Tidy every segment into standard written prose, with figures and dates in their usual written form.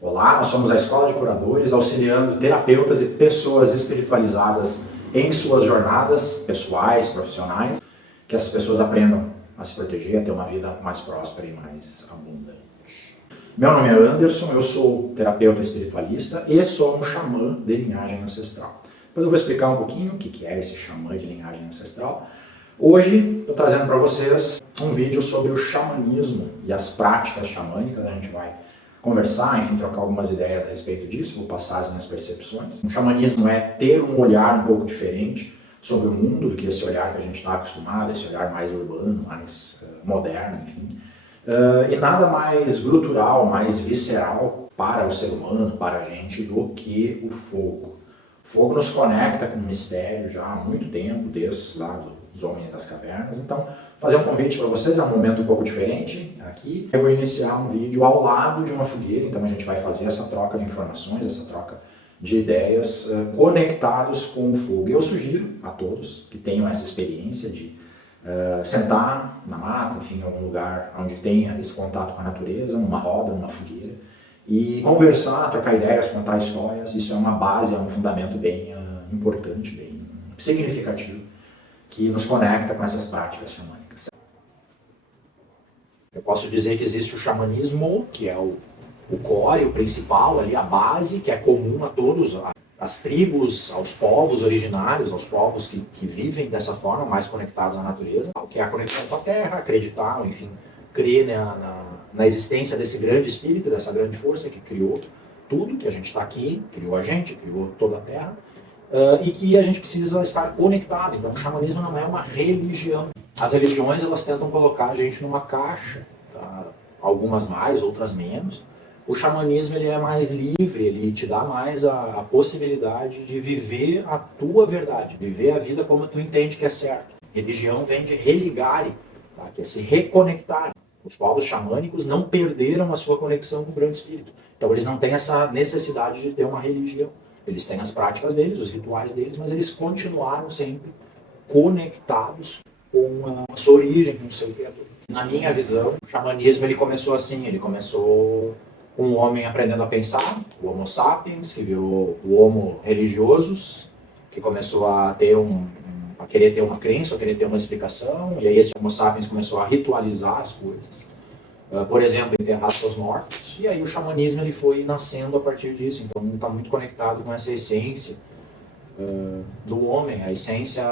Olá, nós somos a Escola de Curadores, auxiliando terapeutas e pessoas espiritualizadas em suas jornadas pessoais, profissionais, que essas pessoas aprendam a se proteger, a ter uma vida mais próspera e mais abundante. Meu nome é Anderson, eu sou terapeuta espiritualista e sou um xamã de linhagem ancestral. Depois eu vou explicar um pouquinho o que é esse xamã de linhagem ancestral. Hoje estou trazendo para vocês um vídeo sobre o xamanismo e as práticas xamânicas. A gente vai conversar, enfim, trocar algumas ideias a respeito disso, vou passar as minhas percepções. O xamanismo é ter um olhar um pouco diferente sobre o mundo do que esse olhar que a gente está acostumado, esse olhar mais urbano, mais moderno, enfim. E nada mais grutural, mais visceral para o ser humano, para a gente, do que o fogo. O fogo nos conecta com o mistério já há muito tempo, desde lá dos homens das cavernas. Então, fazer um convite para vocês, é um momento um pouco diferente aqui. Eu vou iniciar um vídeo ao lado de uma fogueira, então a gente vai fazer essa troca de informações, essa troca de ideias conectados com o fogo. Eu sugiro a todos que tenham essa experiência de sentar na mata, enfim, em algum lugar onde tenha esse contato com a natureza, numa roda, numa fogueira, e conversar, trocar ideias, contar histórias. Isso é uma base, é um fundamento bem importante, bem significativo, que nos conecta com essas práticas xamânicas. Eu posso dizer que existe o xamanismo, que é o core, o principal, ali, a base, que é comum a todos, às tribos, aos povos originários, aos povos que vivem dessa forma, mais conectados à natureza, que é a conexão com a terra, acreditar, enfim, crer na existência desse grande espírito, dessa grande força que criou tudo, que a gente está aqui, criou a gente, criou toda a terra, e que a gente precisa estar conectado. Então o xamanismo não é uma religião. As religiões, elas tentam colocar a gente numa caixa, tá? Algumas mais, outras menos. O xamanismo, ele é mais livre, ele te dá mais a possibilidade de viver a tua verdade, viver a vida como tu entende que é certo. Religião vem de religare, tá? Que é se reconectar. Os povos xamânicos não perderam a sua conexão com o grande espírito. Então eles não têm essa necessidade de ter uma religião. Eles têm as práticas deles, os rituais deles, mas eles continuaram sempre conectados com a sua origem, com o seu criador. Na minha visão, o xamanismo ele começou assim, ele começou com um homem aprendendo a pensar, o Homo sapiens, que virou o Homo religiosus, que começou a ter a querer ter uma crença, a querer ter uma explicação, e aí esse Homo sapiens começou a ritualizar as coisas. Por exemplo, enterrar seus mortos, e aí o xamanismo ele foi nascendo a partir disso. Então está muito conectado com essa essência do homem, a essência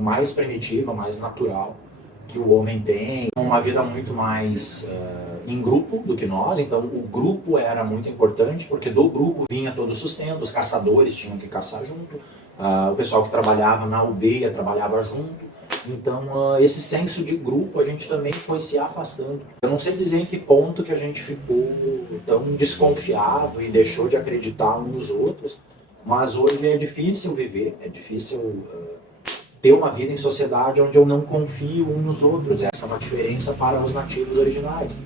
mais primitiva, mais natural que o homem tem, uma vida muito mais em grupo do que nós. Então o grupo era muito importante, porque do grupo vinha todo o sustento, os caçadores tinham que caçar junto, o pessoal que trabalhava na aldeia trabalhava junto. Então esse senso de grupo a gente também foi se afastando. Eu não sei dizer em que ponto que a gente ficou tão desconfiado e deixou de acreditar uns nos outros, mas hoje é difícil viver, é difícil ter uma vida em sociedade onde eu não confio uns nos outros. Essa é uma diferença para os nativos originais.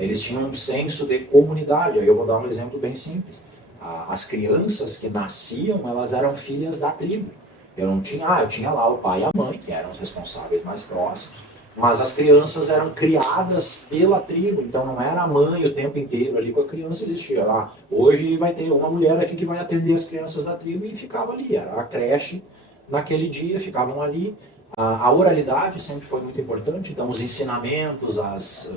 Eles tinham um senso de comunidade. Aí eu vou dar um exemplo bem simples. As crianças que nasciam, elas eram filhas da tribo. Eu tinha lá o pai e a mãe, que eram os responsáveis mais próximos, mas as crianças eram criadas pela tribo, então não era a mãe o tempo inteiro ali com a criança, existia lá. Hoje vai ter uma mulher aqui que vai atender as crianças da tribo e ficava ali, era a creche naquele dia, ficavam ali. A oralidade sempre foi muito importante, então os ensinamentos, as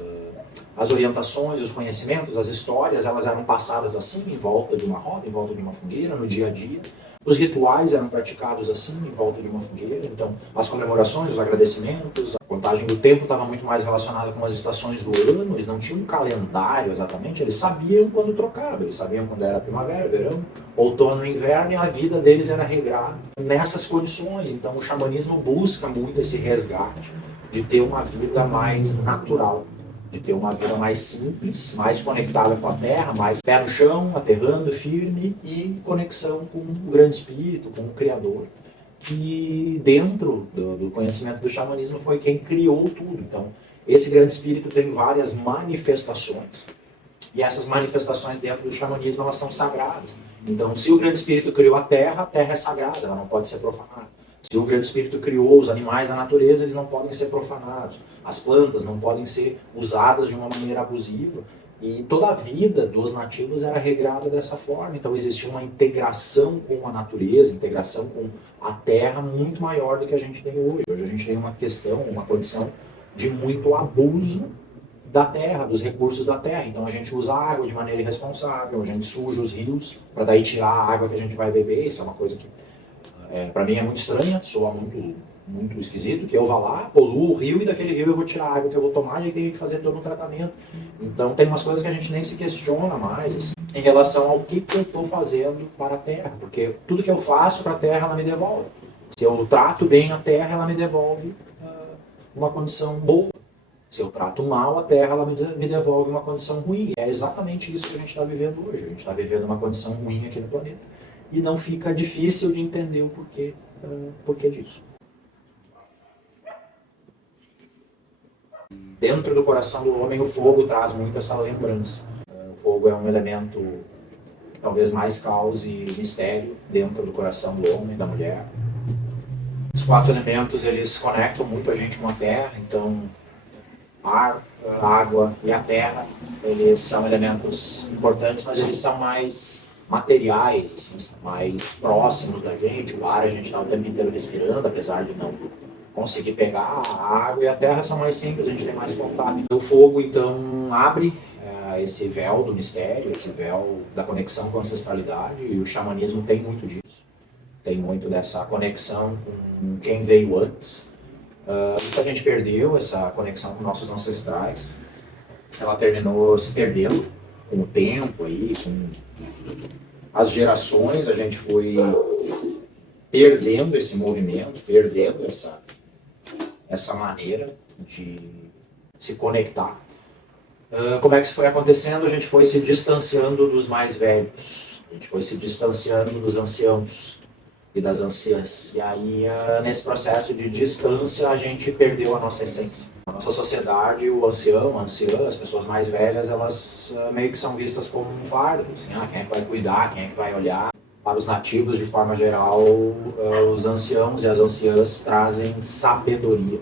orientações, os conhecimentos, as histórias, elas eram passadas assim, em volta de uma roda, em volta de uma fogueira, no dia a dia. Os rituais eram praticados assim, em volta de uma fogueira. Então, as comemorações, os agradecimentos, a contagem do tempo estava muito mais relacionada com as estações do ano. Eles não tinham um calendário exatamente, eles sabiam quando trocava, eles sabiam quando era primavera, verão, outono, inverno, e a vida deles era regrada nessas condições. Então, o xamanismo busca muito esse resgate de ter uma vida mais natural, de ter uma vida mais simples, mais conectada com a terra, mais pé no chão, aterrando firme e conexão com o grande espírito, com o Criador, que dentro do conhecimento do xamanismo foi quem criou tudo. Então, esse grande espírito tem várias manifestações, e essas manifestações dentro do xamanismo, elas são sagradas. Então, se o grande espírito criou a terra é sagrada, ela não pode ser profanada. Se o grande espírito criou os animais da natureza, eles não podem ser profanados. As plantas não podem ser usadas de uma maneira abusiva. E toda a vida dos nativos era regrada dessa forma, então existia uma integração com a natureza, integração com a terra muito maior do que a gente tem hoje. Hoje a gente tem uma questão, uma condição de muito abuso da terra, dos recursos da terra. Então a gente usa a água de maneira irresponsável, a gente suja os rios para daí tirar a água que a gente vai beber. Isso é uma coisa que para mim é muito estranha, soa muito esquisito, que eu vá lá, poluo o rio e daquele rio eu vou tirar a água que eu vou tomar e aí tem que fazer todo um tratamento. Então tem umas coisas que a gente nem se questiona mais assim, em relação ao que eu estou fazendo para a terra, porque tudo que eu faço para a terra ela me devolve. Se eu trato bem a terra, ela me devolve uma condição boa. Se eu trato mal a terra, ela me devolve uma condição ruim. É exatamente isso que a gente está vivendo hoje. A gente está vivendo uma condição ruim aqui no planeta. E não fica difícil de entender o porquê disso. Dentro do coração do homem, o fogo traz muito essa lembrança. O fogo é um elemento que talvez mais cause mistério dentro do coração do homem e da mulher. Os 4 elementos, eles conectam muito a gente com a terra, então ar, a água e a terra, eles são elementos importantes, mas eles são mais materiais, assim, são mais próximos da gente. O ar a gente está o tempo inteiro respirando, apesar de não conseguir pegar. A água e a terra são mais simples, a gente tem mais contato. O fogo, então, abre esse véu do mistério, esse véu da conexão com a ancestralidade, e o xamanismo tem muito disso. Tem muito dessa conexão com quem veio antes. Muita gente perdeu essa conexão com nossos ancestrais. Ela terminou se perdendo com o tempo, aí, com as gerações. A gente foi perdendo esse movimento, perdendo essa maneira de se conectar. Como é que isso foi acontecendo? A gente foi se distanciando dos mais velhos, a gente foi se distanciando dos anciãos e das anciãs. E aí, nesse processo de distância, a gente perdeu a nossa essência. Na nossa sociedade, o ancião, a anciã, as pessoas mais velhas, elas meio que são vistas como um fardo. Assim, quem é que vai cuidar, quem é que vai olhar? Para os nativos, de forma geral, os anciãos e as anciãs trazem sabedoria.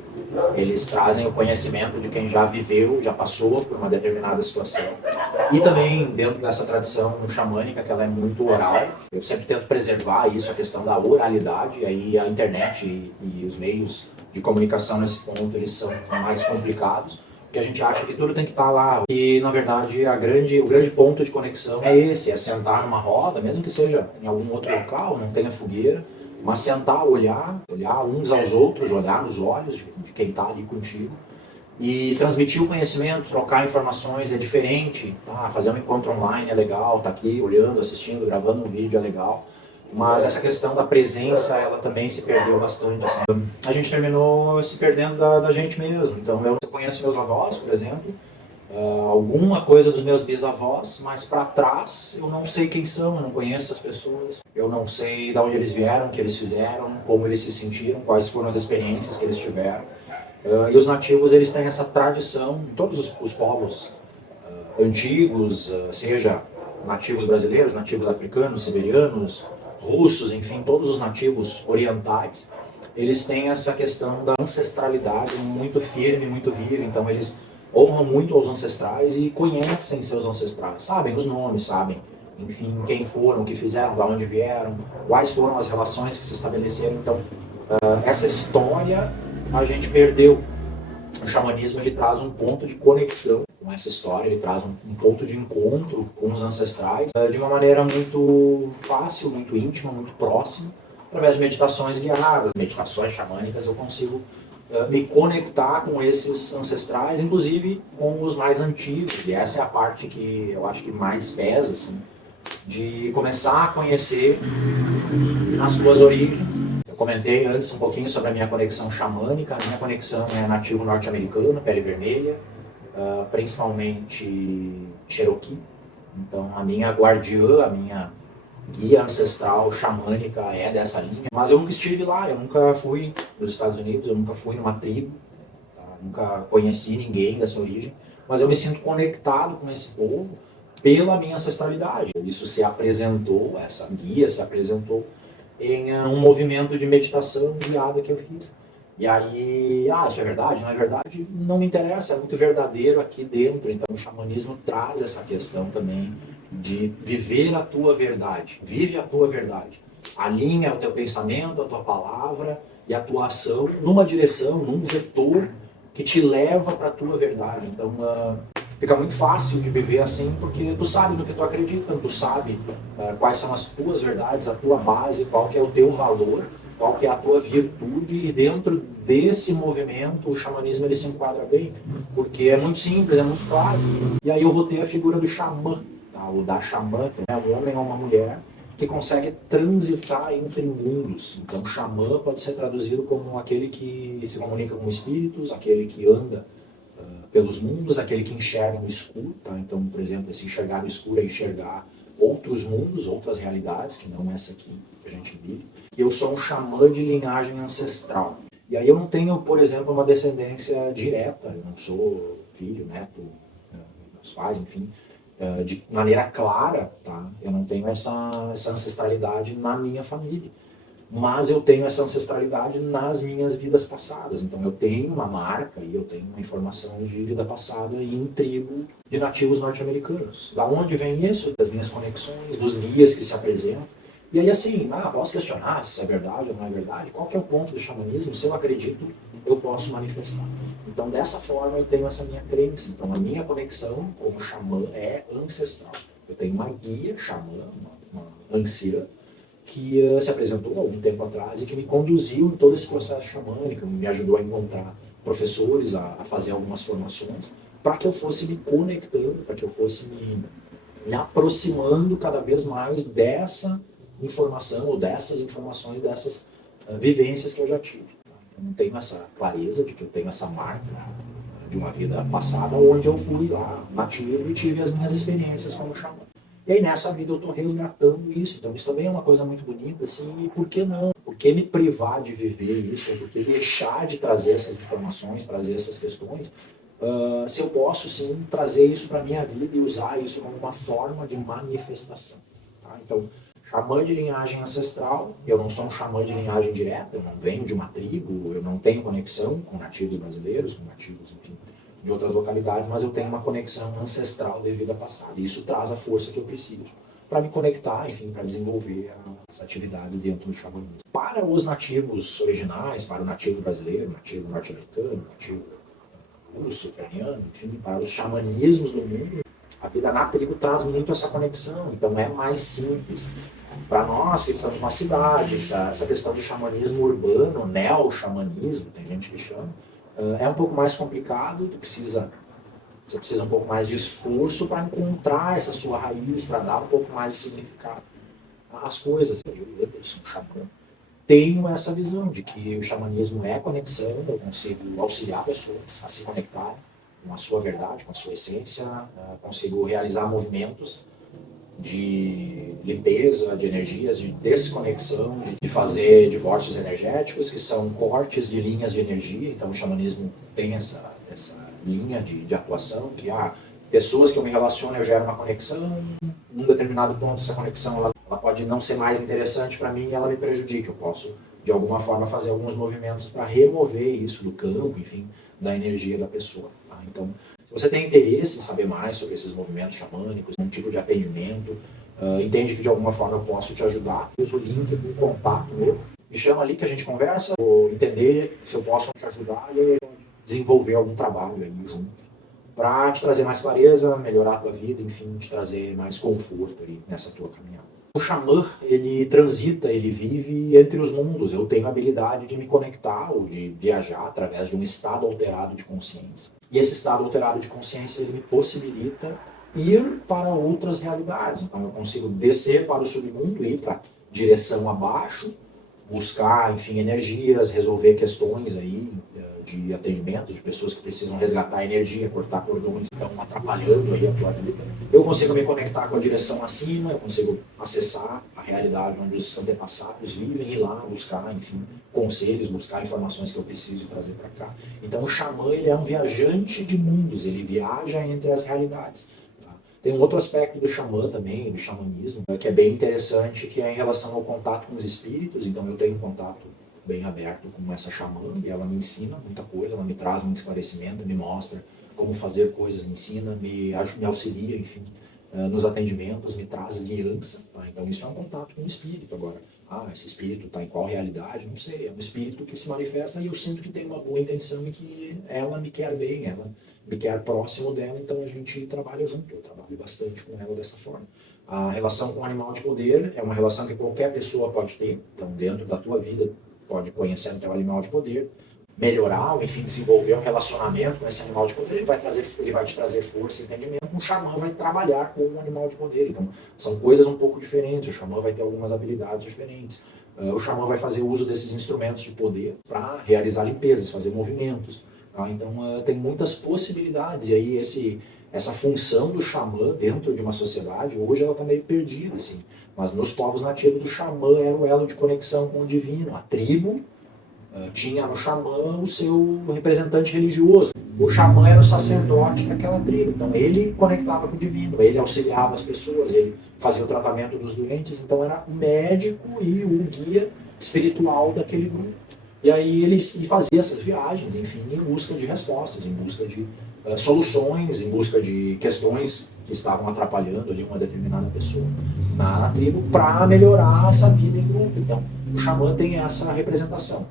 Eles trazem o conhecimento de quem já viveu, já passou por uma determinada situação. E também, dentro dessa tradição xamânica, que ela é muito oral, eu sempre tento preservar isso, a questão da oralidade, e aí a internet e os meios de comunicação nesse ponto, eles são mais complicados, porque a gente acha que tudo tem que estar lá. E, na verdade, o grande ponto de conexão é esse, é sentar numa roda, mesmo que seja em algum outro local, não tenha fogueira, mas sentar, olhar uns aos outros, olhar nos olhos de quem está ali contigo, e transmitir o conhecimento, trocar informações é diferente. Fazer um encontro online é legal, tá aqui olhando, assistindo, gravando um vídeo é legal, mas essa questão da presença, ela também se perdeu bastante. Assim. A gente terminou se perdendo da gente mesmo. Então eu conheço meus avós, por exemplo, alguma coisa dos meus bisavós, mas para trás eu não sei quem são, eu não conheço essas pessoas, eu não sei de onde eles vieram, o que eles fizeram, como eles se sentiram, quais foram as experiências que eles tiveram. E os nativos, eles têm essa tradição, todos os povos antigos, seja nativos brasileiros, nativos africanos, siberianos, russos, enfim, todos os nativos orientais, eles têm essa questão da ancestralidade muito firme, muito viva. Então eles honram muito aos ancestrais e conhecem seus ancestrais, sabem os nomes, sabem, enfim, quem foram, o que fizeram, de onde vieram, quais foram as relações que se estabeleceram. Então, essa história a gente perdeu. O xamanismo, ele traz um ponto de conexão com essa história, ele traz um ponto de encontro com os ancestrais de uma maneira muito fácil, muito íntima, muito próxima. Através de meditações guiadas, meditações xamânicas, eu consigo me conectar com esses ancestrais, inclusive com os mais antigos. E essa é a parte que eu acho que mais pesa, assim, de começar a conhecer as suas origens. Eu comentei antes um pouquinho sobre a minha conexão xamânica. A minha conexão é nativo norte-americano, pele vermelha, principalmente Cherokee. Então a minha guardiã, a minha guia ancestral xamânica é dessa linha. Mas eu nunca estive lá, eu nunca fui nos Estados Unidos, eu nunca fui numa tribo, nunca conheci ninguém dessa origem, mas eu me sinto conectado com esse povo pela minha ancestralidade. Isso se apresentou, essa guia se apresentou em um movimento de meditação guiada que eu fiz. E aí, isso é verdade? Não é verdade? Não me interessa, é muito verdadeiro aqui dentro. Então o xamanismo traz essa questão também de viver a tua verdade. Vive a tua verdade. Alinha o teu pensamento, a tua palavra e a tua ação numa direção, num vetor que te leva para a tua verdade. Então fica muito fácil de viver assim, porque tu sabe no que tu acredita, tu sabe quais são as tuas verdades, a tua base, qual que é o teu valor, qual que é a tua virtude, e dentro desse movimento o xamanismo ele se enquadra bem, porque é muito simples, é muito claro. E aí eu vou ter a figura do xamã, tá? O da xamã, que é um homem ou uma mulher que consegue transitar entre mundos. Então xamã pode ser traduzido como aquele que se comunica com espíritos, aquele que anda pelos mundos, aquele que enxerga no escuro, tá? Então, por exemplo, esse enxergar no escuro é enxergar outros mundos, outras realidades, que não essa aqui que a gente vive. E eu sou um xamã de linhagem ancestral. E aí eu não tenho, por exemplo, uma descendência direta, eu não sou filho, neto, meus pais, enfim, de maneira clara, tá? Eu não tenho essa ancestralidade na minha família. Mas eu tenho essa ancestralidade nas minhas vidas passadas. Então eu tenho uma marca e eu tenho uma informação de vida passada em tribo de nativos norte-americanos. Da onde vem isso? Das minhas conexões, dos guias que se apresentam. E aí assim, posso questionar se isso é verdade ou não é verdade? Qual que é o ponto do xamanismo? Se eu acredito, eu posso manifestar. Então dessa forma eu tenho essa minha crença. Então a minha conexão como xamã é ancestral. Eu tenho uma guia xamã, uma anciã, que se apresentou há algum tempo atrás e que me conduziu em todo esse processo xamânico, me ajudou a encontrar professores, a fazer algumas formações, para que eu fosse me conectando, para que eu fosse me aproximando cada vez mais dessa informação, ou dessas informações, dessas vivências que eu já tive. Eu não tenho essa clareza de que eu tenho essa marca de uma vida passada, onde eu fui lá nativo e tive as minhas experiências como xamã. E aí nessa vida eu estou resgatando isso. Então isso também é uma coisa muito bonita, assim, e por que não? Por que me privar de viver isso? Por que deixar de trazer essas informações, trazer essas questões? Se eu posso sim trazer isso para a minha vida e usar isso como uma forma de manifestação. Tá? Então, xamã de linhagem ancestral, eu não sou um xamã de linhagem direta, eu não venho de uma tribo, eu não tenho conexão com nativos brasileiros, com nativos, enfim, de outras localidades, mas eu tenho uma conexão ancestral de vida passada. E isso traz a força que eu preciso para me conectar, enfim, para desenvolver as atividades dentro do xamanismo. Para os nativos originais, para o nativo brasileiro, nativo norte-americano, nativo russo, ucraniano, enfim, para os xamanismos do mundo, a vida na tribo traz muito essa conexão, então é mais simples. Para nós que estamos numa cidade, essa questão de xamanismo urbano, neo-xamanismo, tem gente que chama, é um pouco mais complicado, você precisa um pouco mais de esforço para encontrar essa sua raiz, para dar um pouco mais de significado às coisas. Eu, Anderson, xamã, tenho essa visão de que o xamanismo é conexão, eu consigo auxiliar pessoas a se conectar com a sua verdade, com a sua essência, consigo realizar movimentos de limpeza de energias, de desconexão, de fazer divórcios energéticos, que são cortes de linhas de energia. Então o xamanismo tem essa linha de atuação, que pessoas que eu me relaciono, eu gero uma conexão, num determinado ponto essa conexão ela pode não ser mais interessante para mim e ela me prejudica. Eu posso, de alguma forma, fazer alguns movimentos para remover isso do campo, enfim, da energia da pessoa. Tá? Então, se você tem interesse em saber mais sobre esses movimentos xamânicos, um tipo de atendimento, entende que de alguma forma eu posso te ajudar, usa o link do contato meu, me chama ali que a gente conversa, vou entender se eu posso te ajudar e aí desenvolver algum trabalho aí juntos para te trazer mais clareza, melhorar a tua vida, enfim, te trazer mais conforto aí nessa tua caminhada. O xamã, ele transita, ele vive entre os mundos. Eu tenho a habilidade de me conectar ou de viajar através de um estado alterado de consciência. E esse estado alterado de consciência, ele me possibilita ir para outras realidades. Então eu consigo descer para o submundo, ir para a direção abaixo, buscar, enfim, energias, resolver questões aí de atendimento, de pessoas que precisam resgatar energia, cortar cordões que estão atrapalhando aí a tua vida. Eu consigo me conectar com a direção acima, eu consigo acessar a realidade onde os antepassados vivem, ir lá buscar, enfim, conselhos, buscar informações que eu preciso trazer para cá. Então o xamã, ele é um viajante de mundos, ele viaja entre as realidades. Tem um outro aspecto do xamã também, do xamanismo, que é bem interessante, que é em relação ao contato com os espíritos. Então eu tenho contato bem aberto com essa xamã, e ela me ensina muita coisa, ela me traz muito esclarecimento, me mostra como fazer coisas, me ensina, me auxilia, enfim, nos atendimentos, me traz guiança. Tá? Então isso é um contato com o espírito. Agora, esse espírito está em qual realidade? Não sei, é um espírito que se manifesta e eu sinto que tem uma boa intenção e que ela me quer bem, ela me quer próximo dela, então a gente trabalha junto, eu trabalho bastante com ela dessa forma. A relação com o animal de poder é uma relação que qualquer pessoa pode ter, então dentro da tua vida pode conhecer o teu animal de poder, melhorar, ou enfim, desenvolver um relacionamento com esse animal de poder, ele vai te trazer força e entendimento. Um xamã vai trabalhar com um animal de poder. Então, são coisas um pouco diferentes. O xamã vai ter algumas habilidades diferentes. O xamã vai fazer uso desses instrumentos de poder para realizar limpezas, fazer movimentos. Tá? Então, tem muitas possibilidades. E aí, essa função do xamã dentro de uma sociedade, hoje ela está meio perdida, assim. Mas nos povos nativos, o xamã era o elo de conexão com o divino. A tribo tinha no xamã o seu representante religioso. O xamã era o sacerdote daquela tribo. Então ele conectava com o divino, ele auxiliava as pessoas, ele fazia o tratamento dos doentes. Então era o médico e o guia espiritual daquele grupo. E aí ele fazia essas viagens, enfim, em busca de respostas, em busca de soluções, em busca de questões que estavam atrapalhando ali uma determinada pessoa na tribo para melhorar essa vida em grupo. Então o xamã tem essa representação.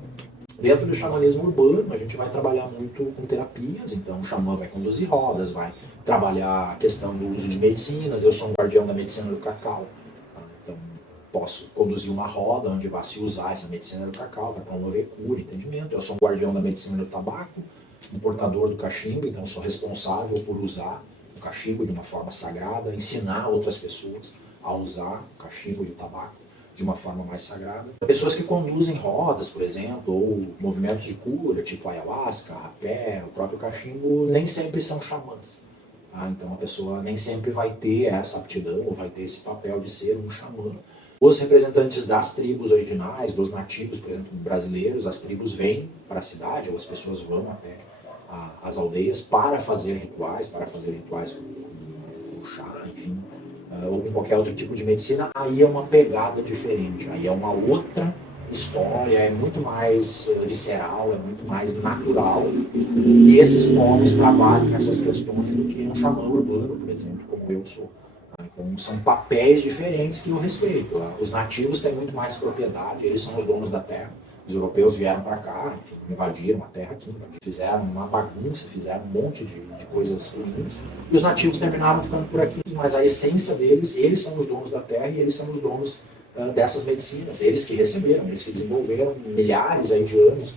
Dentro do xamanismo urbano, a gente vai trabalhar muito com terapias, então o xamã vai conduzir rodas, vai trabalhar a questão do uso de medicinas. Eu sou um guardião da medicina do cacau, tá? Então posso conduzir uma roda onde vai se usar essa medicina do cacau para promover cura, entendimento. Eu sou um guardião da medicina do tabaco, um portador do cachimbo, então sou responsável por usar o cachimbo de uma forma sagrada, ensinar outras pessoas a usar o cachimbo e o tabaco de uma forma mais sagrada. Pessoas que conduzem rodas, por exemplo, ou movimentos de cura, tipo ayahuasca, rapé, o próprio cachimbo, nem sempre são xamãs. Tá? Então a pessoa nem sempre vai ter essa aptidão ou vai ter esse papel de ser um xamã. Os representantes das tribos originais, dos nativos, por exemplo, brasileiros, as tribos vêm para a cidade, ou as pessoas vão até as aldeias para fazer rituais com chá, enfim, ou com qualquer outro tipo de medicina. Aí é uma pegada diferente, aí é uma outra história, é muito mais visceral, é muito mais natural que esses povos trabalhem essas questões do que um xamã urbano, por exemplo, como eu sou. Então são papéis diferentes que eu respeito. Os nativos têm muito mais propriedade, eles são os donos da terra. Os europeus vieram para cá, enfim, invadiram a terra aqui, fizeram uma bagunça, fizeram um monte de coisas ruins. E os nativos terminavam ficando por aqui, mas a essência deles, eles são os donos da terra e eles são os donos dessas medicinas. Eles que receberam, eles que desenvolveram milhares aí de anos,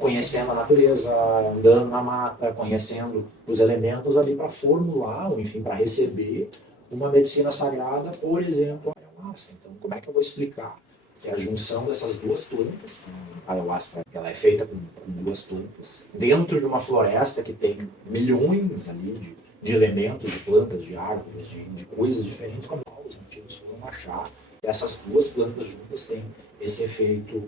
conhecendo a natureza, andando na mata, conhecendo os elementos ali para formular, ou enfim, para receber uma medicina sagrada, por exemplo, a ayahuasca. Então, como é que eu vou explicar que a junção dessas duas plantas, a ayahuasca, ela é feita com duas plantas, dentro de uma floresta que tem milhões ali de elementos, de plantas, de árvores, de coisas diferentes, como os nativos foram achar. Essas duas plantas juntas têm esse efeito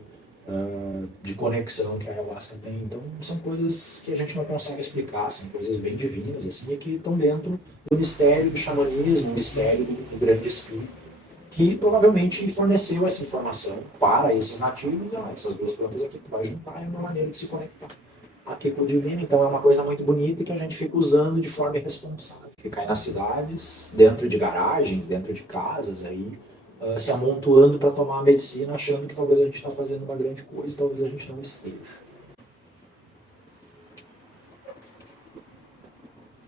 de conexão que a ayahuasca tem. Então são coisas que a gente não consegue explicar, são coisas bem divinas, assim, e que estão dentro do mistério do xamanismo, do mistério do grande espírito, que provavelmente forneceu essa informação para esses nativos. Essas duas plantas aqui que vai juntar é uma maneira de se conectar aqui com o divino. Então é uma coisa muito bonita e que a gente fica usando de forma irresponsável. Fica aí nas cidades, dentro de garagens, dentro de casas, aí se amontoando para tomar a medicina, achando que talvez a gente está fazendo uma grande coisa e talvez a gente não esteja.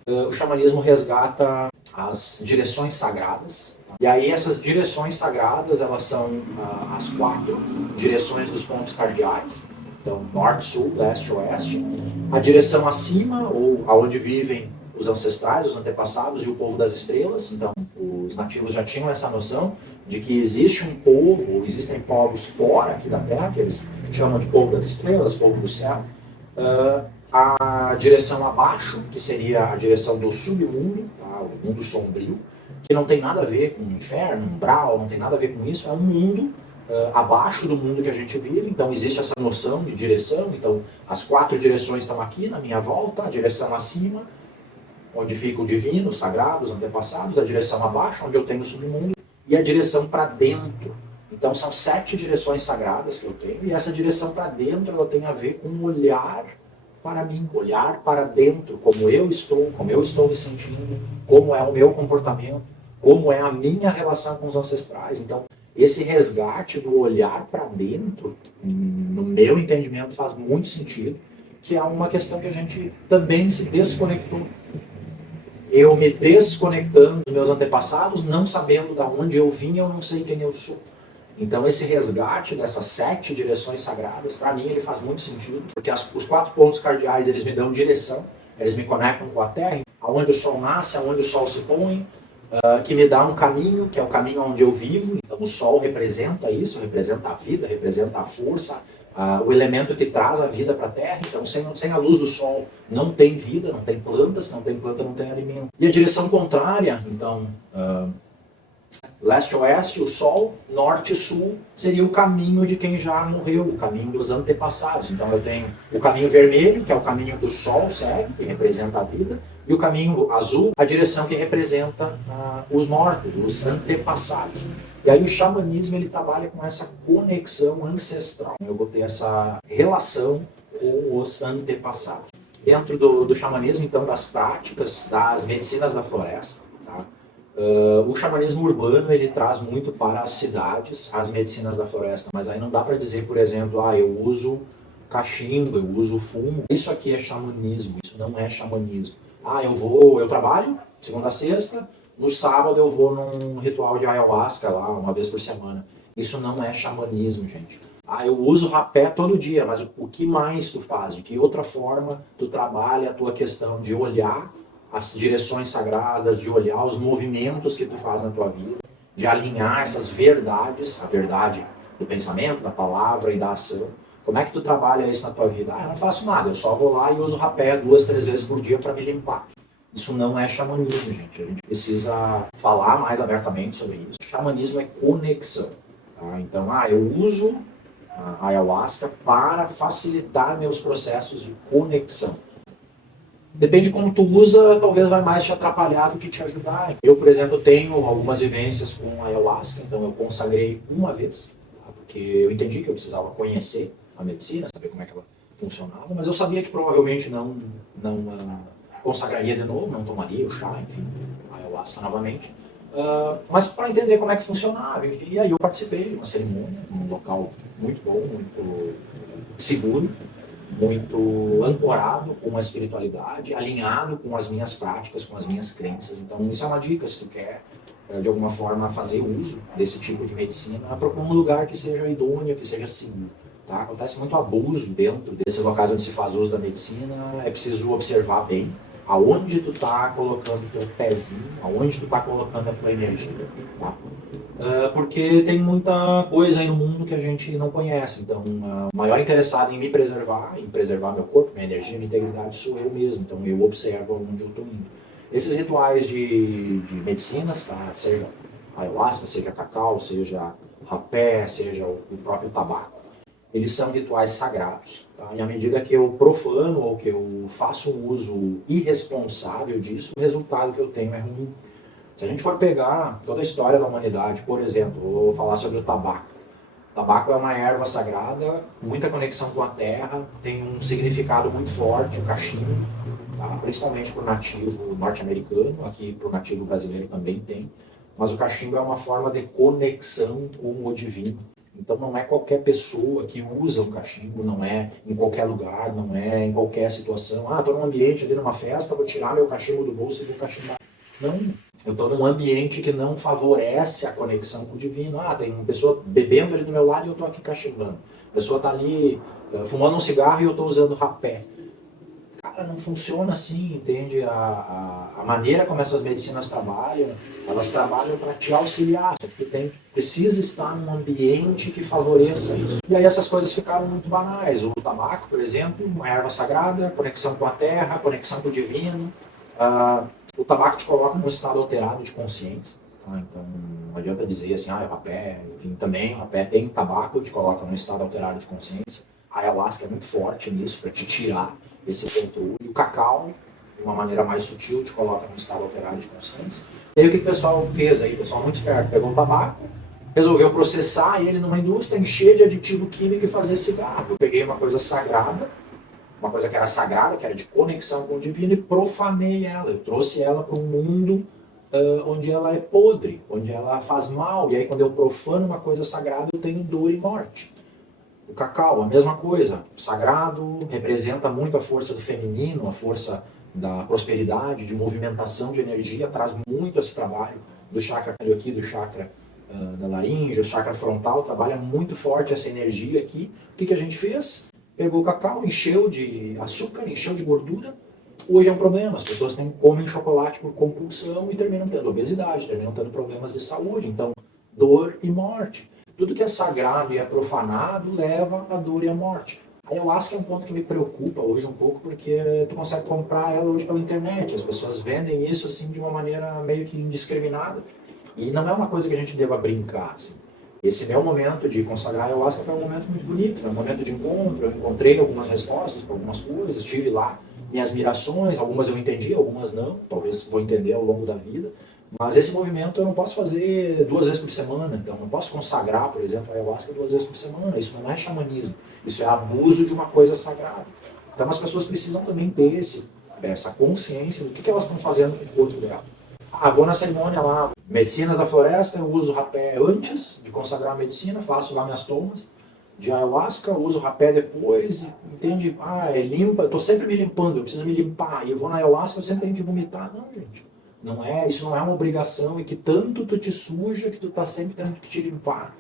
O xamanismo resgata as direções sagradas. E aí essas direções sagradas, elas são as 4 direções dos pontos cardeais. Então, norte, sul, leste, oeste. A direção acima, ou aonde vivem os ancestrais, os antepassados e o povo das estrelas. Então, os nativos já tinham essa noção de que existe um povo, ou existem povos fora aqui da Terra, que eles chamam de povo das estrelas, povo do céu. A direção abaixo, que seria a direção do submundo, tá? O mundo sombrio, que não tem nada a ver com o inferno, umbral, não tem nada a ver com isso, é um mundo abaixo do mundo que a gente vive. Então existe essa noção de direção. Então as 4 direções estão aqui na minha volta, a direção acima, onde fica o divino, o sagrado, os antepassados, a direção abaixo, onde eu tenho o submundo, e a direção para dentro. Então são 7 direções sagradas que eu tenho, e essa direção para dentro ela tem a ver com olhar para mim, olhar para dentro, como eu estou me sentindo, como é o meu comportamento, como é a minha relação com os ancestrais. Então, esse resgate do olhar para dentro, no meu entendimento, faz muito sentido, que é uma questão que a gente também se desconectou. Eu me desconectando dos meus antepassados, não sabendo de onde eu vim, eu não sei quem eu sou. Então esse resgate dessas 7 direções sagradas, para mim ele faz muito sentido, porque os 4 pontos cardeais eles me dão direção, eles me conectam com a Terra, aonde o Sol nasce, aonde o Sol se põe, que me dá um caminho, que é o caminho onde eu vivo. Então o Sol representa isso, representa a vida, representa a força, o elemento que traz a vida para a Terra. Então sem a luz do Sol não tem vida, não tem plantas, não tem planta, não tem alimento. E a direção contrária, então... leste-oeste, o Sol, norte-sul, seria o caminho de quem já morreu, o caminho dos antepassados. Então eu tenho o caminho vermelho, que é o caminho que o Sol segue, que representa a vida, e o caminho azul, a direção que representa os mortos, os antepassados. E aí o xamanismo ele trabalha com essa conexão ancestral. Eu botei essa relação com os antepassados. Dentro do xamanismo, então, das práticas das medicinas da floresta, o xamanismo urbano ele traz muito para as cidades as medicinas da floresta, mas aí não dá para dizer, por exemplo, eu uso cachimbo, eu uso fumo. Isso aqui é xamanismo, isso não é xamanismo. Eu trabalho segunda a sexta, no sábado eu vou num ritual de ayahuasca lá, uma vez por semana. Isso não é xamanismo, gente. Eu uso rapé todo dia, mas o que mais tu faz? De que outra forma tu trabalha a tua questão de olhar as direções sagradas, de olhar os movimentos que tu faz na tua vida, de alinhar essas verdades, a verdade do pensamento, da palavra e da ação. Como é que tu trabalha isso na tua vida? Eu não faço nada, eu só vou lá e uso rapé 2, 3 vezes por dia para me limpar. Isso não é xamanismo, gente. A gente precisa falar mais abertamente sobre isso. Xamanismo é conexão. Tá? Então, eu uso a ayahuasca para facilitar meus processos de conexão. Depende de como tu usa, talvez vai mais te atrapalhar do que te ajudar. Eu, por exemplo, tenho algumas vivências com a ayahuasca, então eu consagrei uma vez, porque eu entendi que eu precisava conhecer a medicina, saber como é que ela funcionava, mas eu sabia que provavelmente não consagraria de novo, não tomaria o chá, enfim, a ayahuasca novamente. Mas para entender como é que funcionava, e aí eu participei de uma cerimônia, num local muito bom, muito seguro, muito ancorado com a espiritualidade, alinhado com as minhas práticas, com as minhas crenças. Então isso é uma dica, se tu quer de alguma forma fazer uso desse tipo de medicina, procura um lugar que seja idôneo, que seja seguro. Tá? Acontece muito abuso dentro desses locais onde se faz uso da medicina, é preciso observar bem aonde tu tá colocando o teu pezinho, aonde tu tá colocando a tua energia, tá? Porque tem muita coisa aí no mundo que a gente não conhece. Então, o maior interessado em me preservar, em preservar meu corpo, minha energia, minha integridade, sou eu mesmo. Então, eu observo onde eu estou indo. Esses rituais de medicinas, tá? Seja ayahuasca, seja cacau, seja rapé, seja o próprio tabaco, eles são rituais sagrados. Tá? E à medida que eu profano ou que eu faço um uso irresponsável disso, o resultado que eu tenho é ruim. Se a gente for pegar toda a história da humanidade, por exemplo, vou falar sobre o tabaco. O tabaco é uma erva sagrada, muita conexão com a terra, tem um significado muito forte, o cachimbo, tá? Principalmente para o nativo norte-americano, aqui para o nativo brasileiro também tem. Mas o cachimbo é uma forma de conexão com o divino. Então não é qualquer pessoa que usa o cachimbo, não é em qualquer lugar, não é em qualquer situação. Estou num ambiente ali, numa festa, vou tirar meu cachimbo do bolso e vou cachimbar. Não, eu estou num ambiente que não favorece a conexão com o divino. Tem uma pessoa bebendo ali do meu lado e eu estou aqui cachimbando. A pessoa está ali fumando um cigarro e eu estou usando rapé. Cara, não funciona assim, entende? A maneira como essas medicinas trabalham, elas trabalham para te auxiliar. Porque precisa estar num ambiente que favoreça isso. E aí essas coisas ficaram muito banais. O tabaco, por exemplo, uma erva sagrada, conexão com a terra, conexão com o divino. O tabaco te coloca num estado alterado de consciência. Tá? Então não adianta dizer assim, o rapé, enfim, também o rapé tem tabaco, te coloca num estado alterado de consciência. A ayahuasca é muito forte nisso, para te tirar esse controle. E o cacau, de uma maneira mais sutil, te coloca num estado alterado de consciência. E aí o que o pessoal fez aí? O pessoal muito esperto, pegou o tabaco, resolveu processar ele numa indústria, encher de aditivo químico e fazer cigarro. Eu peguei uma coisa sagrada, uma coisa que era sagrada, que era de conexão com o divino, e profanei ela. Eu trouxe ela para um mundo onde ela é podre, onde ela faz mal. E aí quando eu profano uma coisa sagrada, eu tenho dor e morte. O cacau, a mesma coisa. O sagrado representa muito a força do feminino, a força da prosperidade, de movimentação de energia, traz muito esse trabalho do chakra aqui, do chakra da laringe, o chakra frontal, trabalha muito forte essa energia aqui. O que a gente fez? Pegou o cacau, encheu de açúcar, encheu de gordura. Hoje é um problema, as pessoas comem chocolate por compulsão e terminam tendo obesidade, terminam tendo problemas de saúde. Então, dor e morte. Tudo que é sagrado e é profanado leva à dor e à morte. A ayahuasca é um ponto que me preocupa hoje um pouco, porque tu consegue comprar ela hoje pela internet. As pessoas vendem isso assim de uma maneira meio que indiscriminada. E não é uma coisa que a gente deva brincar. Assim. Esse meu momento de consagrar a ayahuasca foi um momento muito bonito, foi um momento de encontro. Eu encontrei algumas respostas para algumas coisas, estive lá, minhas mirações, algumas eu entendi, algumas não. Talvez vou entender ao longo da vida. Mas esse movimento eu não posso fazer 2 vezes por semana, então não posso consagrar, por exemplo, a ayahuasca 2 vezes por semana. Isso não é xamanismo, isso é abuso de uma coisa sagrada. Então as pessoas precisam também ter essa consciência do que elas estão fazendo com o corpo dela. Ah, vou na cerimônia lá, medicinas da floresta, eu uso rapé antes de consagrar a medicina, faço lá minhas tomas de ayahuasca, uso rapé depois, entende? Ah, limpa, eu estou sempre me limpando, eu preciso me limpar, e eu vou na ayahuasca, eu sempre tenho que vomitar. Não, gente. Isso não é uma obrigação, e que tanto tu te suja que tu tá sempre tendo que te limpar,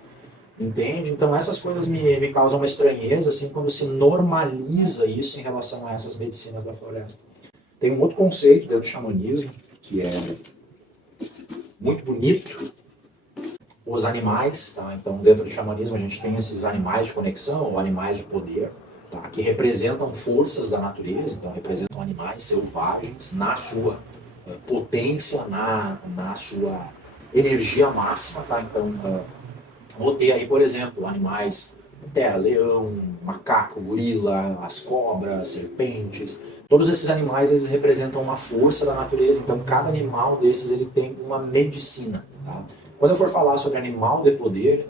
entende? Então essas coisas me causam uma estranheza, assim, quando se normaliza isso em relação a essas medicinas da floresta. Tem um outro conceito dentro do xamanismo, que é muito bonito, os animais, tá? Então dentro do xamanismo a gente tem esses animais de conexão, ou animais de poder, tá? Que representam forças da natureza, então representam animais selvagens na sua potência, na sua energia máxima, tá? Então, vou ter aí, por exemplo, animais terra, leão, macaco, gorila, as cobras, serpentes. Todos esses animais, eles representam uma força da natureza, então cada animal desses ele tem uma medicina, tá? Quando eu for falar sobre animal de poder,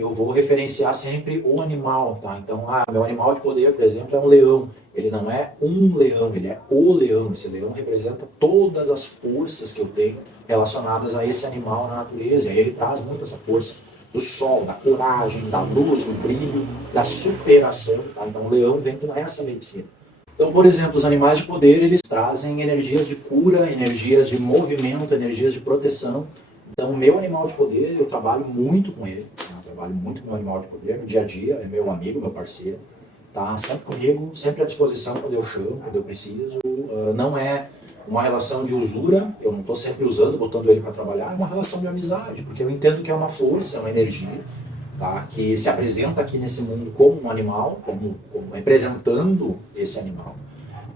eu vou referenciar sempre o animal, tá? Então, meu animal de poder, por exemplo, é um leão. Ele não é um leão, ele é o leão. Esse leão representa todas as forças que eu tenho relacionadas a esse animal na natureza. E ele traz muito essa força do sol, da coragem, da luz, do brilho, da superação. Tá? Então o leão vem com essa medicina. Então, por exemplo, os animais de poder, eles trazem energias de cura, energias de movimento, energias de proteção. Então, o meu animal de poder, eu trabalho muito com ele. Eu trabalho muito com o meu animal de poder no dia a dia, é meu amigo, meu parceiro. Tá sempre comigo, sempre à disposição quando eu chamo, quando eu preciso. Não é uma relação de usura, eu não estou sempre usando, botando ele para trabalhar, é uma relação de amizade, porque eu entendo que é uma força, é uma energia, tá? Que se apresenta aqui nesse mundo como um animal, como representando esse animal.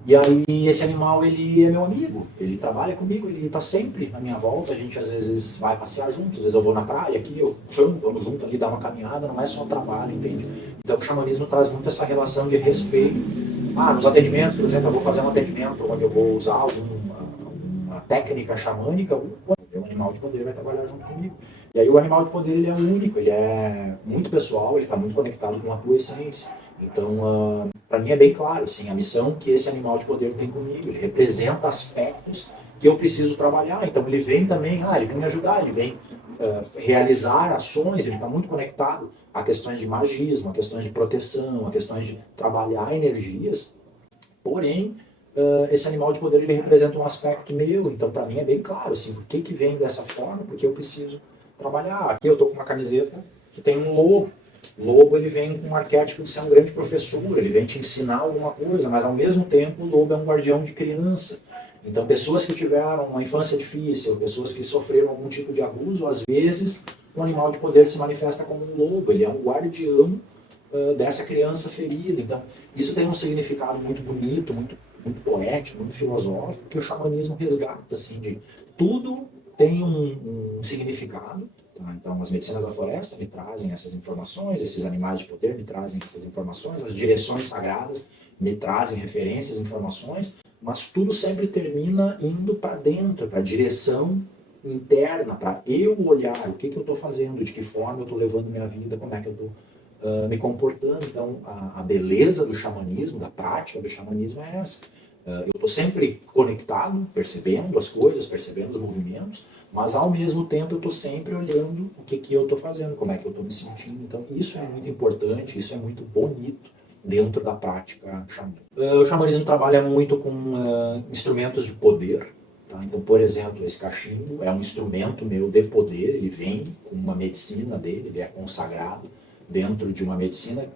E aí esse animal, ele é meu amigo, ele trabalha comigo, ele está sempre à minha volta, a gente às vezes vai passear juntos, às vezes eu vou na praia aqui, vamos junto ali dar uma caminhada, não é só trabalho, entende? Então o xamanismo traz muito essa relação de respeito. Nos atendimentos, por exemplo, eu vou fazer um atendimento onde eu vou usar uma técnica xamânica, o meu animal de poder vai trabalhar junto comigo. E aí o animal de poder, ele é único, ele é muito pessoal, ele está muito conectado com a tua essência. Então, para mim é bem claro, assim, a missão que esse animal de poder tem comigo, ele representa aspectos que eu preciso trabalhar. Então ele vem também, ele vem me ajudar, ele vem realizar ações, ele está muito conectado a questões de magismo, a questões de proteção, a questões de trabalhar energias. Porém, esse animal de poder, ele representa um aspecto meu, então para mim é bem claro, assim, por que vem dessa forma, porque eu preciso trabalhar. Aqui eu estou com uma camiseta que tem um lobo. O lobo, ele vem com um arquétipo de ser um grande professor, ele vem te ensinar alguma coisa, mas ao mesmo tempo o lobo é um guardião de criança. Então pessoas que tiveram uma infância difícil, pessoas que sofreram algum tipo de abuso, às vezes um animal de poder se manifesta como um lobo, ele é um guardião dessa criança ferida. Então isso tem um significado muito bonito, muito poético, muito filosófico, que o xamanismo resgata, assim, de tudo tem um significado. Então, as medicinas da floresta me trazem essas informações, esses animais de poder me trazem essas informações, as direções sagradas me trazem referências, informações, mas tudo sempre termina indo para dentro, para a direção interna para eu olhar o que eu estou fazendo, de que forma eu estou levando minha vida, como é que eu estou me comportando. Então, a beleza do xamanismo, da prática do xamanismo é essa. Eu estou sempre conectado, percebendo as coisas, percebendo os movimentos, mas ao mesmo tempo eu estou sempre olhando o que eu estou fazendo, como é que eu estou me sentindo. Então, isso é muito importante, isso é muito bonito dentro da prática xamânica. O xamanismo trabalha muito com instrumentos de poder. Tá? Então, por exemplo, esse cachimbo é um instrumento meu de poder, ele vem com uma medicina dele, ele é consagrado dentro de uma medicina,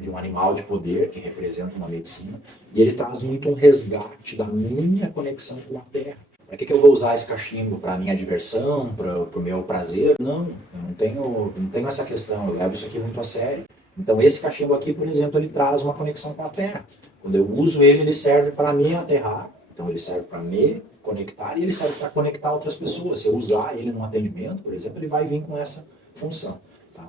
de um animal de poder que representa uma medicina, e ele traz muito um resgate da minha conexão com a terra. Para que eu vou usar esse cachimbo? Para a minha diversão? Para o meu prazer? Não, eu não tenho essa questão, eu levo isso aqui muito a sério. Então esse cachimbo aqui, por exemplo, ele traz uma conexão com a terra. Quando eu uso ele, ele serve para me aterrar, então ele serve para me conectar e ele serve para conectar outras pessoas. Se eu usar ele num atendimento, por exemplo, ele vai vir com essa função. Tá?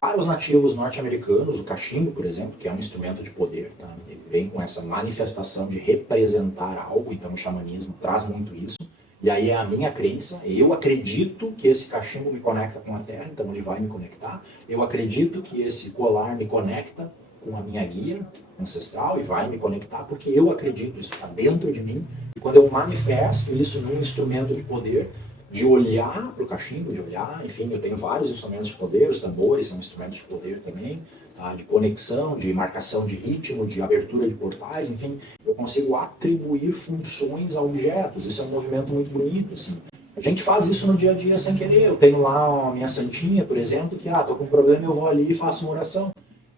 Para os nativos norte-americanos, o cachimbo, por exemplo, que é um instrumento de poder, tá? Ele vem com essa manifestação de representar algo, então o xamanismo traz muito isso. E aí é a minha crença, eu acredito que esse cachimbo me conecta com a terra, então ele vai me conectar. Eu acredito que esse colar me conecta com a minha guia ancestral e vai me conectar, porque eu acredito, isso está dentro de mim. E quando eu manifesto isso num instrumento de poder, de olhar para o cachimbo, de olhar, enfim, eu tenho vários instrumentos de poder, os tambores são instrumentos de poder também, tá? De conexão, de marcação de ritmo, de abertura de portais, enfim, eu consigo atribuir funções a objetos. Isso é um movimento muito bonito, assim. A gente faz isso no dia a dia sem querer. Eu tenho lá a minha santinha, por exemplo, que, tô com um problema, eu vou ali e faço uma oração.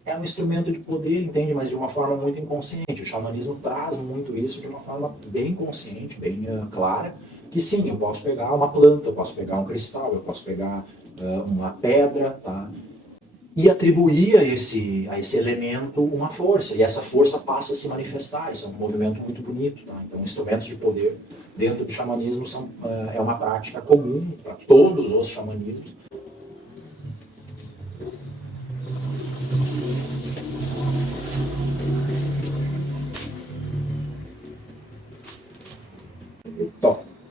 É um instrumento de poder, entende? Mas de uma forma muito inconsciente. O xamanismo traz muito isso de uma forma bem consciente, bem clara, que sim, eu posso pegar uma planta, eu posso pegar um cristal, eu posso pegar uma pedra, tá? E atribuir a esse elemento uma força, e essa força passa a se manifestar. Isso é um movimento muito bonito. Tá? Então, instrumentos de poder dentro do xamanismo é uma prática comum para todos os xamanismos.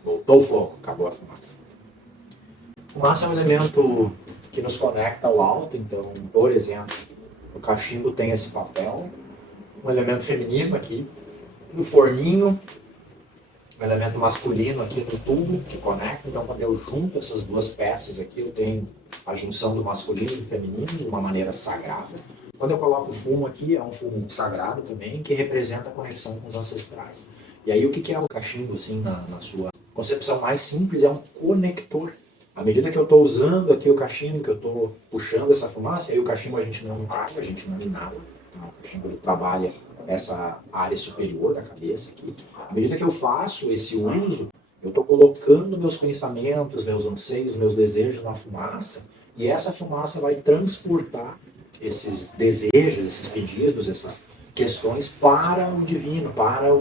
Voltou o fogo, acabou a fumaça. Fumaça é um elemento que nos conecta ao alto, então, por exemplo, o cachimbo tem esse papel, um elemento feminino aqui, no forninho, um elemento masculino aqui no tubo que conecta. Então, quando eu junto essas duas peças aqui, eu tenho a junção do masculino e do feminino de uma maneira sagrada. Quando eu coloco o fumo aqui, é um fumo sagrado também, que representa a conexão com os ancestrais. E aí, o que é o cachimbo, assim, na sua concepção mais simples? É um conector. À medida que eu estou usando aqui o cachimbo, que eu estou puxando essa fumaça, aí o cachimbo a gente não paga, a gente não inala. O cachimbo ele trabalha essa área superior da cabeça aqui. À medida que eu faço esse uso, eu estou colocando meus pensamentos, meus anseios, meus desejos na fumaça, e essa fumaça vai transportar esses desejos, esses pedidos, essas questões para o divino, para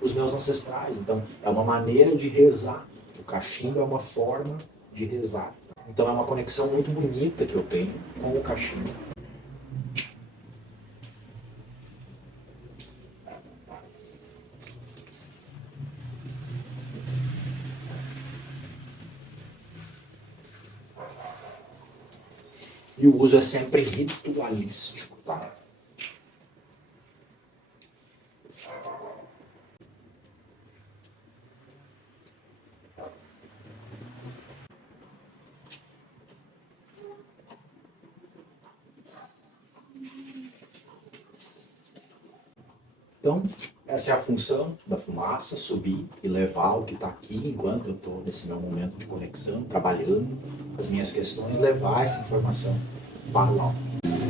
os meus ancestrais. Então, é uma maneira de rezar. O cachimbo é uma forma de rezar. Então, é uma conexão muito bonita que eu tenho com o cachimbo. E o uso é sempre ritualístico, tá? Então, essa é a função da fumaça, subir e levar o que está aqui enquanto eu estou nesse meu momento de conexão, trabalhando as minhas questões, levar essa informação para o alto.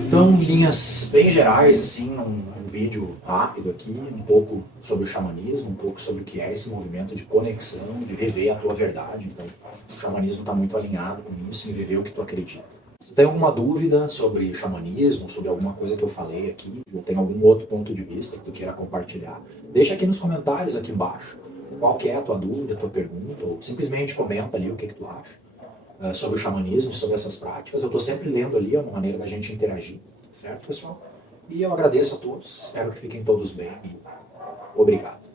Então, em linhas bem gerais, assim, um vídeo rápido aqui, um pouco sobre o xamanismo, um pouco sobre o que é esse movimento de conexão, de viver a tua verdade. Então, o xamanismo está muito alinhado com isso, em viver o que tu acredita. Se tu tem alguma dúvida sobre xamanismo, sobre alguma coisa que eu falei aqui, ou tem algum outro ponto de vista que tu queira compartilhar, deixa aqui nos comentários aqui embaixo. Qual que é a tua dúvida, a tua pergunta, ou simplesmente comenta ali o que tu acha sobre o xamanismo, sobre essas práticas. Eu estou sempre lendo ali, é uma maneira da gente interagir, certo, pessoal? E eu agradeço a todos, espero que fiquem todos bem e obrigado.